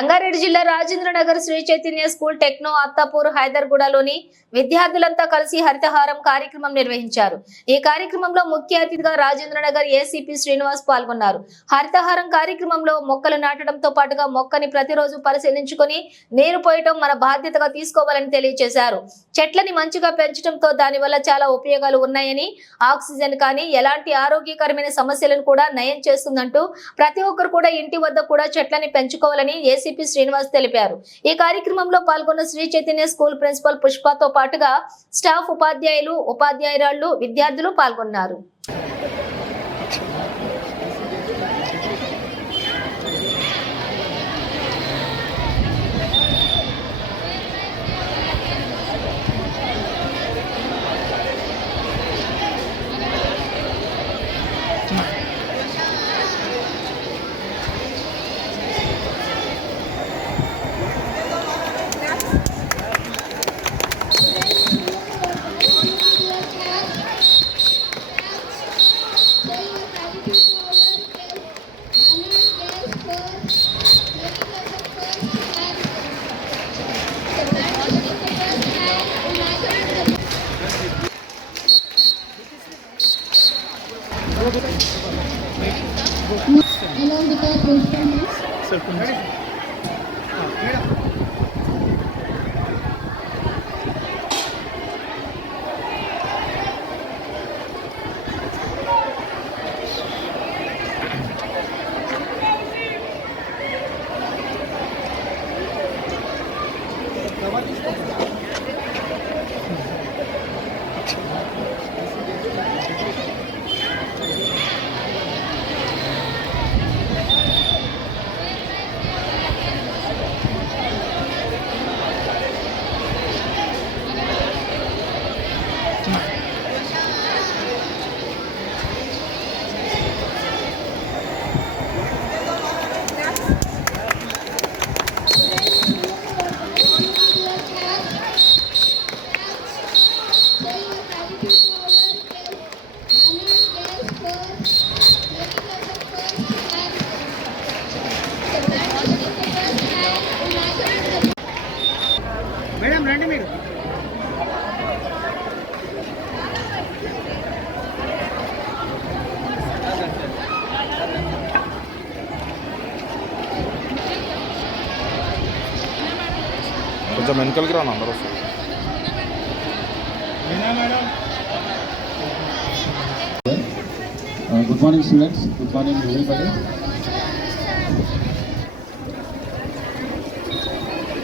రంగారెడ్డి జిల్లా రాజేంద్ర నగర్ శ్రీ Chaitanya school techno Attapur హైదర్గూడలోని విద్యార్థులంతా కలిసి హరితహారం కార్యక్రమం నిర్వహించారు. ఈ కార్యక్రమంలో ముఖ్య అతిథిగా రాజేంద్ర నగర్ ఏసీపీ శ్రీనివాస్ పాల్గొన్నారు. హరితహారం కార్యక్రమంలో మొక్కలు నాటడంతో పాటుగా మొక్కని ప్రతిరోజు పరిశీలించుకొని నీరు పోయటం మన బాధ్యతగా తీసుకోవాలని తెలియజేశారు. చెట్లని మంచిగా పెంచడంతో దానివల్ల చాలా ఉపయోగాలు ఉన్నాయని, ఆక్సిజన్ కానీ ఎలాంటి ఆరోగ్యకరమైన సమస్యలను కూడా నయం చేస్తుందంటూ ప్రతి ఒక్కరు కూడా ఇంటి వద్ద కూడా చెట్లని పెంచుకోవాలని ఏసీపీ శ్రీనివాస్ తెలిపారు. ఈ కార్యక్రమంలో పాల్గొన్న శ్రీ చైతన్య స్కూల్ ప్రిన్సిపల్ పుష్పతో పాటుగా స్టాఫ్, ఉపాధ్యాయులు, ఉపాధ్యాయురాళ్లు, విద్యార్థులు పాల్గొన్నారు. మేడం రండి మీరు. కొంచెం వెనకలికి రాను అందరూ. Good morning students, good morning everybody.